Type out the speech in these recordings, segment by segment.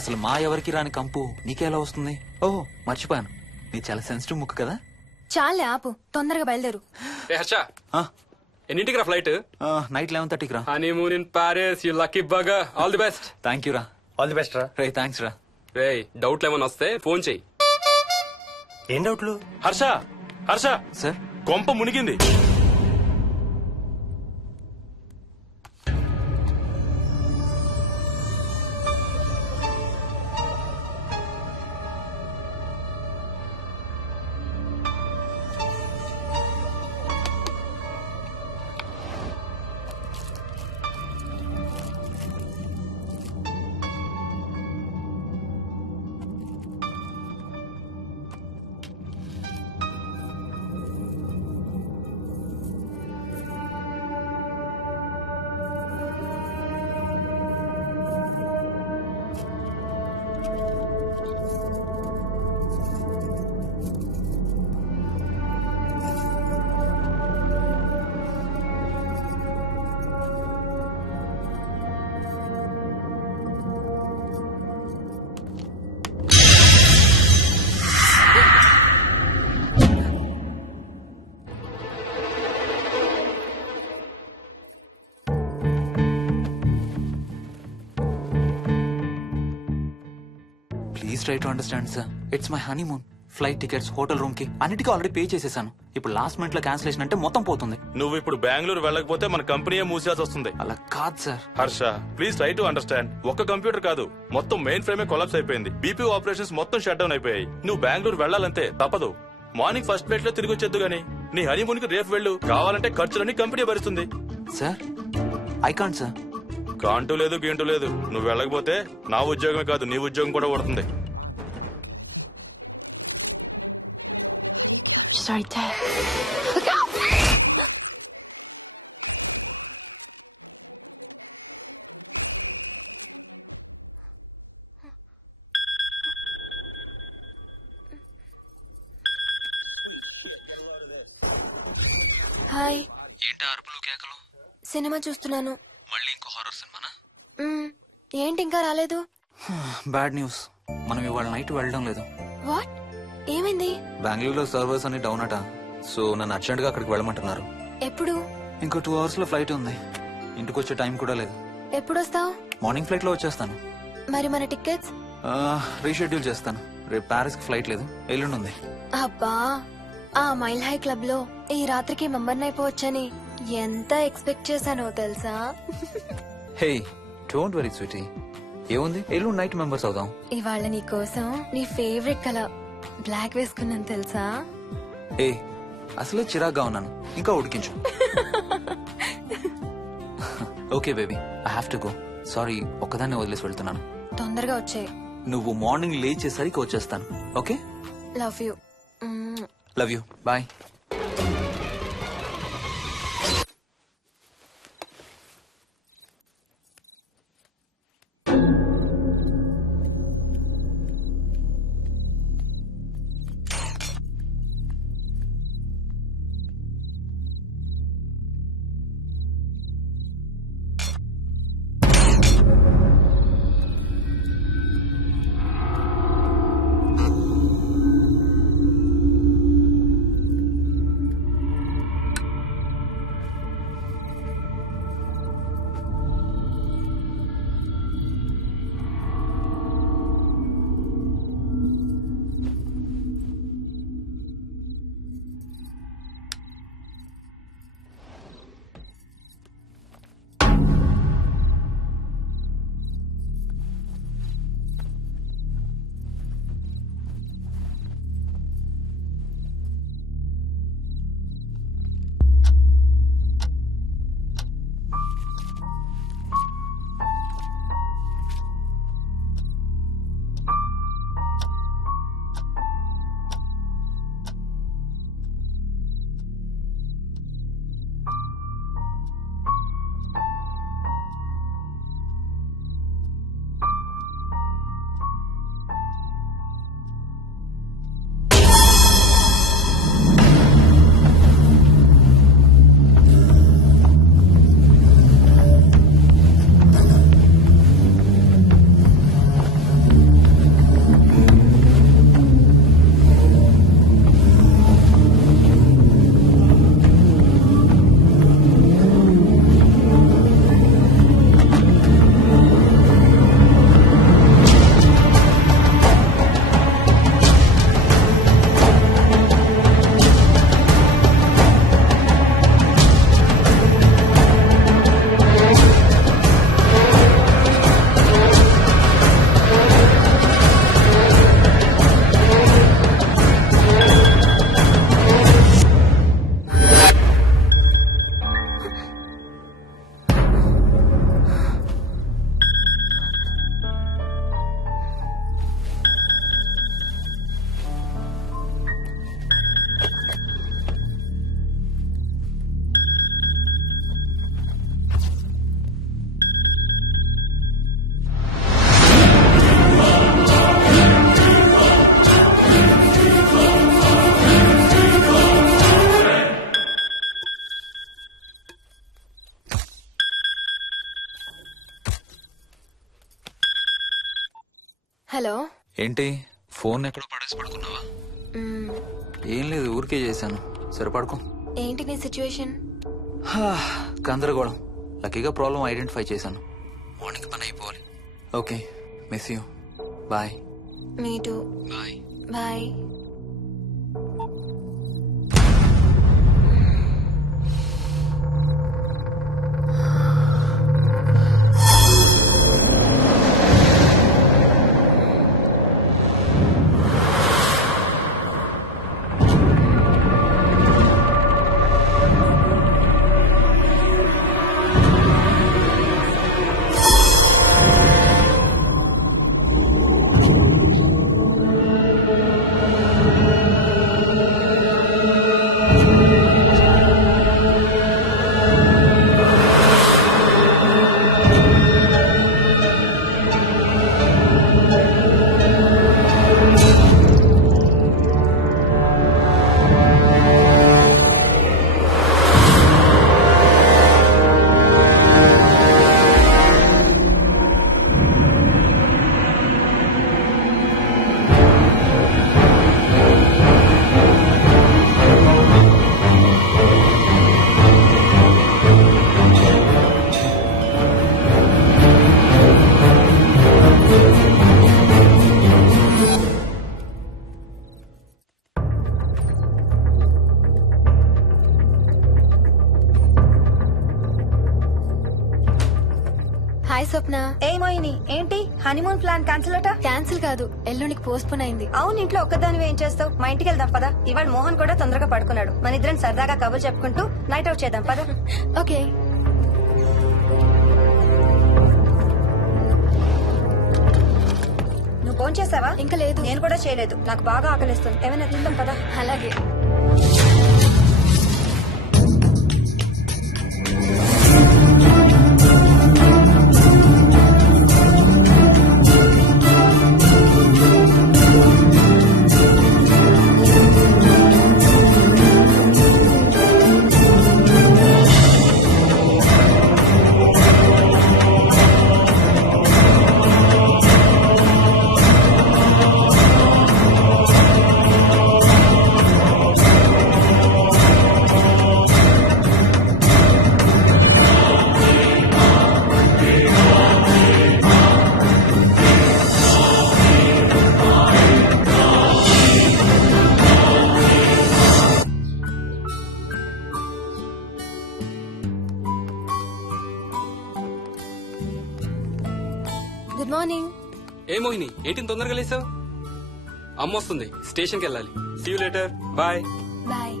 అసలు మా ఎవరికి రాని కంపు నీకెలా వస్తుంది? ఓహో మర్చిపోయాను, నీ చాలా సెన్సిటివ్ ముక్కు కదా. చాలే ఆపు, తొందరగా బయలుదేరు. ఏ హర్ష, ఆ, ఎన్నింటికి రా ఫ్లైట్? నైట్ 11:30కి రా. Honeymoon in Paris, you lucky bugger. All the best. Thank you రా. ఆల్ ది బెస్ట్ రా. రే థ్యాంక్స్ రా. రే డౌట్లు ఏమైనా వస్తే ఫోన్ చెయ్యి. ఏం డౌట్లు? హర్ష హర్ష, సార్ కొంప మునిగింది. Please try to understand sir. It's my honeymoon. Flight tickets, hotel room కి అన్నిటికీ ఆల్రెడీ పే చేసేసాను. ఇప్పుడు లాస్ట్ మినిట్ లో క్యాన్సిలేషన్ అంటే మొత్తం పోతుంది. నువ్వు ఇప్పుడు బెంగళూరు వెళ్ళకపోతే మన కంపెనీయే మూసేయాల్సి వస్తుంది. అలా కాదు sir. Harsha please try to understand. ఒక్క కంప్యూటర్ కాదు, మొత్తం మెయిన్ ఫ్రేమే కొలాప్స్ అయిపోయింది. బీపీ ఆపరేషన్స్ మొత్తం షట్ డౌన్ అయిపోయాయి. నువ్వు బెంగళూరు వెళ్ళాలంటే తప్పదు. మార్నింగ్ ఫస్ట్ ఫ్లైట్ లో తిరిగి వచ్చేద్దు గానీ నీ హనీమూన్ కి రేపు వెళ్ళు. కావాలంటే ఖర్చులన్నీ కంపెనీ భరిస్తుంది. Sir I can't sir. కాంటూ లేదు గీంటూ లేదు. నువ్వు వెళ్ళకపోతే నా ఉద్యోగమే కాదు నీ ఉద్యోగం కూడా పడుతుంది. Sorry, Dad. హాయ్. ఏంటి అరుపులు కేకలు? సినిమా చూస్తున్నాను. మళ్ళీ ఇంకో హారర్ సినిమానా? ఏంటి ఇంకా రాలేదు? బ్యాడ్ న్యూస్, మనం ఇవాళ నైట్ వెళ్ళడం లేదు. వాట్? ఏమైంది? బెంగళూరులో సర్వర్స్ అన్ని డౌన్ అట. సో నన్ను అర్జెంట్ గా అక్కడికి వెళ్ళమంటున్నారు. ఎప్పుడు? ఇంకో 2 hours లో ఫ్లైట్ ఉంది. ఇంటికి వచ్చే టైం కూడా లేదు. ఎప్పుడు వస్తావు? మార్నింగ్ ఫ్లైట్ లో వచ్చేస్తాను. మరి మన టికెట్స్? రీషెడ్యూల్ చేస్తాను. రేపు ప్యారిస్ కి ఫ్లైట్ లేదు, ఎల్లుండి ఉంది. అబ్బా, ఆ మైల్ హై క్లబ్ లో ఈ రాత్రికి మెంబర్ అయిపోవచ్చని ఎంత ఎక్స్పెక్ట్ చేశానో తెలుసా? హే డోంట్ వరీ స్వీటీ, ఏముంది, ఎల్లుండి నైట్ మెంబర్స్ అవుదాం. ఇవాళ నీ కోసం నీ ఫేవరెట్ కలర్ బ్లాక్ వేసుకున్నాను తెలుసా? ఏ అసలే చిరాగ్గా ఉన్నాను, ఇంకా ఉడికించు. Okay baby, I have to go. Sorry, ఒక్కదాన్ని వదిలేసి వెళ్తున్నాను. తొందరగా వచ్చే. నువ్వు మార్నింగ్ లేచేసరికి వచ్చేస్తాను. Okay, love you. Love you, bye. Hello. ఏంటి ఫోన్ ఎక్కడో పడేసి పడుకున్నావా? మ్మ్. ఏం లేదు, ఊరికే చేశాను. సరే పడుకో. ఏంటి నీ సిచ్యువేషన్? గందరగోళం. లక్కీగా ప్రాబ్లం ఐడెంటిఫై చేశాను. మార్నింగ్ పని అయిపోవాలి. Okay, miss you. Bye. Me too. Bye. Bye. Hi Swapna. ఏ మోయిని, ఏంటి హనీమూన్ ప్లాన్ క్యాన్సిల్ అట? క్యాన్సిల్ కాదు, ఎల్లుండికి పోస్ట్ పోన్ అయింది. అవును, ఇంట్లో ఒక్కదానివి ఏం చేస్తావు? మా ఇంటికి వెళ్దాం పదా. ఇవాళ మోహన్ కూడా తొందరగా పడుకున్నాడు. మన ఇద్దరం సరదాగా కబుర్ చెప్పుకుంటూ నైట్ అవుట్ చేద్దాం పదా. ఓకే. నువ్వు ఫోన్ చేసావా? ఇంకా లేదు. నేను కూడా చేయలేదు. నాకు బాగా ఆకలిస్తుంది. ఏమైనా తిందాం పదా. అలాగే. Good morning. ఏ మోహిని, ఏంటి ఇంత తొందరగా లేసావు? అమ్మ వస్తుంది, స్టేషన్కి వెళ్ళాలి. See you later. Bye. Bye.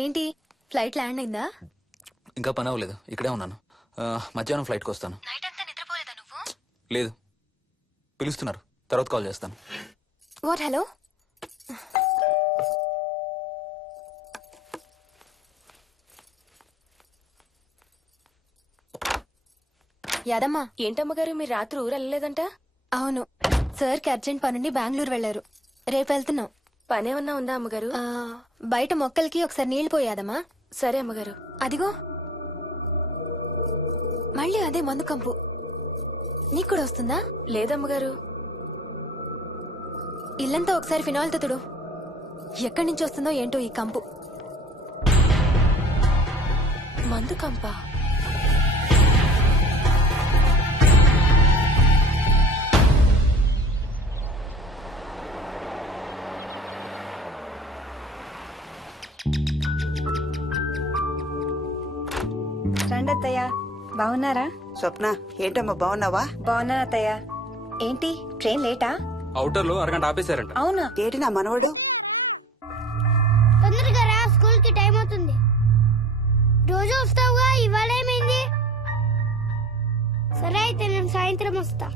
ఏంటి ఫ్లైట్ ల్యాండ్ అయిందా? ఇంకా పని అవ్వలేదు, ఇక్కడే ఉన్నాను. మధ్యాహ్నం ఫ్లైట్కి వస్తాను. నైట్ అంతా నిద్రపోలేదా నువ్వు? లేదు, పిలుస్తున్నారు, తర్వాత కాల్ చేస్తాను. వాట్? హలో. యాదమ్మా. ఏంటమ్మగారు మీరు రాత్రి ఊరు వెళ్ళలేదంట? అవును, సార్కి అర్జెంట్ పనుండి బెంగళూరు వెళ్లారు. రేపు వెళ్తున్నాం. పనేమన్నా ఉందా అమ్మగారు? బయట మొక్కలకి ఒకసారి నీళ్లు పోయాదమ్మా. సరే అమ్మగారు. అదిగో మళ్ళీ అదే మందు కంపు. నీకు కూడా వస్తుందా? లేదమ్మగారు. ఇల్లంతా ఒకసారి ఫినాయిల్ తో తుడు. ఎక్కడి నుంచి వస్తుందో ఏంటో ఈ కంపు. మందు కంపా? రండి అత్తయ్య, బాగున్నారా? స్వప్న ఏంటమ్మా బాగున్నావా? బాగున్నా అత్తయ్య. ఏంటి ట్రైన్ లేటా? అవుటర్ లో అరగంట ఆపేశారంట. అవునా? ఏంటి నా మనవడు? తొందరగా రా, స్కూల్ కి టైం అవుతుంది. రోజు వస్తావుగా, ఇవాళ ఏమైంది? సరే అయితే నేను సాయంత్రం వస్తా.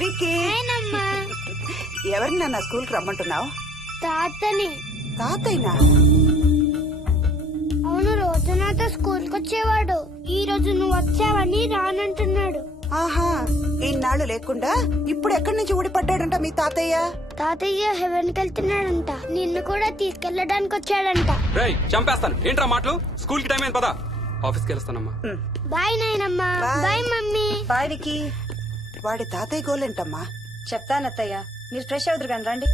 విక్కీ, నేనమ్మా ఎవరిని నా స్కూల్ కి రమ్మంటున్నావు? తాతని. తాతయ్యనా? అవును, రోజు నాతో స్కూల్ కి వచ్చేవాడు. ఈ రోజు నువ్వు వచ్చావని రానంటున్నాడు. ఆహా, ఇన్నాళ్ళు లేకుండా ఇప్పుడు ఎక్కడి నుంచి ఊడిపడ్డాడంట మీ తాతయ్య? తాతయ్య హెవెన్ కి వెళ్తున్నాడంట. నిన్ను కూడా తీసుకెళ్లడానికి వచ్చాడంట. రేయ్ చంపేస్తాను. ఏంట్రా మాటలు? స్కూల్ కి టైం అయింది, పదా. ఆఫీస్కి వెళ్తానమ్మా. బాయ్ నాయనమ్మా. Bye. Bye mummy. Bye Vicky. వాడి తాతయ్య గోలేంటమ్మా? చెప్తానత్తయ్య, మీరు ఫ్రెష్ అవుతురు కానీ రండి.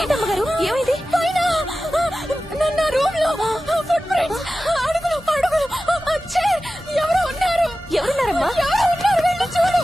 ఏంటమ్మగారు ఏమైంది? నా రూమ్ లో ఫుట్ ప్రింట్స్, అడుగులు అడుగులు. అచ్చే, ఎవరు ఉన్నారు? ఎవరున్నారమ్మా? ఎవరు ఉన్నారు? వెళ్ళి చూడు.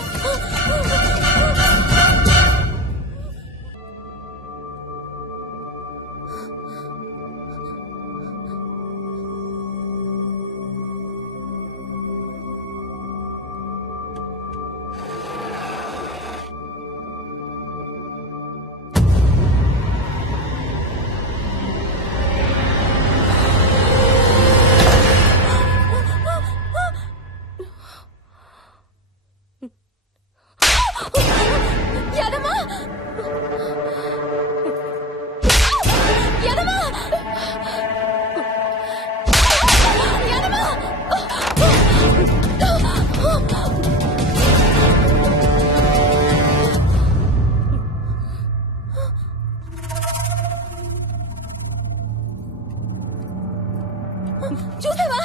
చూసావా?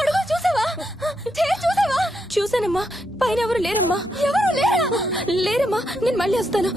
అడుగు చూసావా? చూసావా? చూసానమ్మా, పైన ఎవరు లేరమ్మా. ఎవరు లేరా? లేరమ్మా, నేను మళ్ళీ వస్తాను.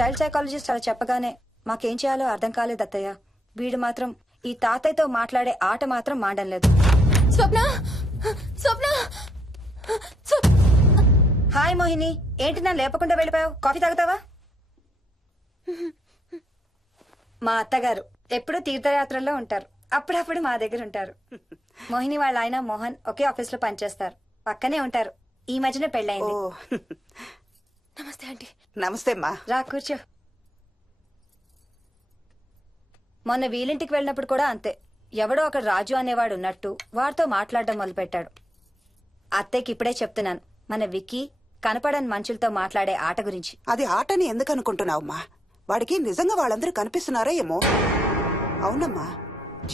చైల్డ్ సైకాలజిస్ట్ అలా చెప్పగానే మాకేం చేయాలో అర్థం కాలేదు అత్తయ్య. వీడు మాత్రం ఈ తాతయ్యతో మాట్లాడే ఆట మాత్రం మాడం లేదు. స్వప్న స్వప్న స్వప్- హాయ్ మోహిని, ఏంటి నన్ను లేపకుండా వెళ్ళిపోయావు? కాఫీ తాగుతావా? మా అత్తగారు ఎప్పుడు తీర్థయాత్రల్లో ఉంటారు, అప్పుడప్పుడు మా దగ్గర ఉంటారు. మోహిని వాళ్ళ ఆయన మోహన్ ఒకే ఆఫీస్ లో పనిచేస్తారు, పక్కనే ఉంటారు. ఈ మధ్యన ఓ పెళ్ళైంది. నమస్తే ఆంటీ. నమస్తే అమ్మా. రా కూర్చో. మొన్న వీలింటికి వెళ్ళినప్పుడు కూడా అంతే. ఎవడో ఒక రాజు అనేవాడు ఉన్నట్టు వాడితో మాట్లాడడం మొదలుపెట్టాడు. అత్తయ్యకి ఇప్పుడే చెప్తున్నాను, మన విక్కీ కనపడని మనుషులతో మాట్లాడే ఆట గురించి. అది ఆటని ఎందుకు అనుకుంటున్నావమ్మా? వాడికి నిజంగా వాళ్ళందరూ కనిపిస్తున్నారా ఏమో. అవునమ్మా,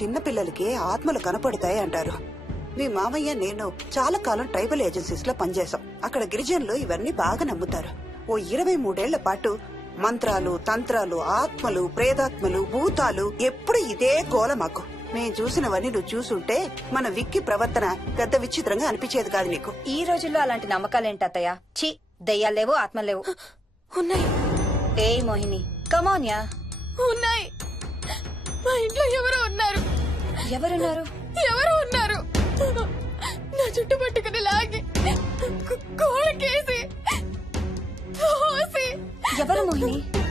చిన్నపిల్లలకి ఆత్మలు కనపడతాయి అంటారు. మీ మామయ్య నేను చాలా కాలం ట్రైబల్ ఏజెన్సీస్ లో పనిచేశాం. అక్కడ గిరిజనులు ఇవన్నీ బాగా నమ్ముతారు. ఓ 23 పాటు మంత్రాలు, తంత్రాలు, ఆత్మలు, ప్రేతాత్మలు, భూతాలు, ఎప్పుడు ఇదే గోల మాకు. మేం చూసినవన్నీ నువ్వు చూసుంటే మన విక్కి ప్రవర్తన పెద్ద విచిత్రంగా అనిపించేది కాదు నీకు. ఈ రోజుల్లో అలాంటి నమ్మకాలేంటి అత్తయ్య? ఛీ, దెయ్యాలేవు ఆత్మలేవు. ఉన్నాయి ఏయ్ మోహిని, కమోన్యా. ఉన్నాయి. మా ఇంట్లో ఎవరో ఉన్నారు. ఎవరున్నారు? ఎవరు ఉన్నారు? నా చుట్టు పట్టుకుని లాగి కోళ్ళకేసి తోసి. ఎవరు మోహిని?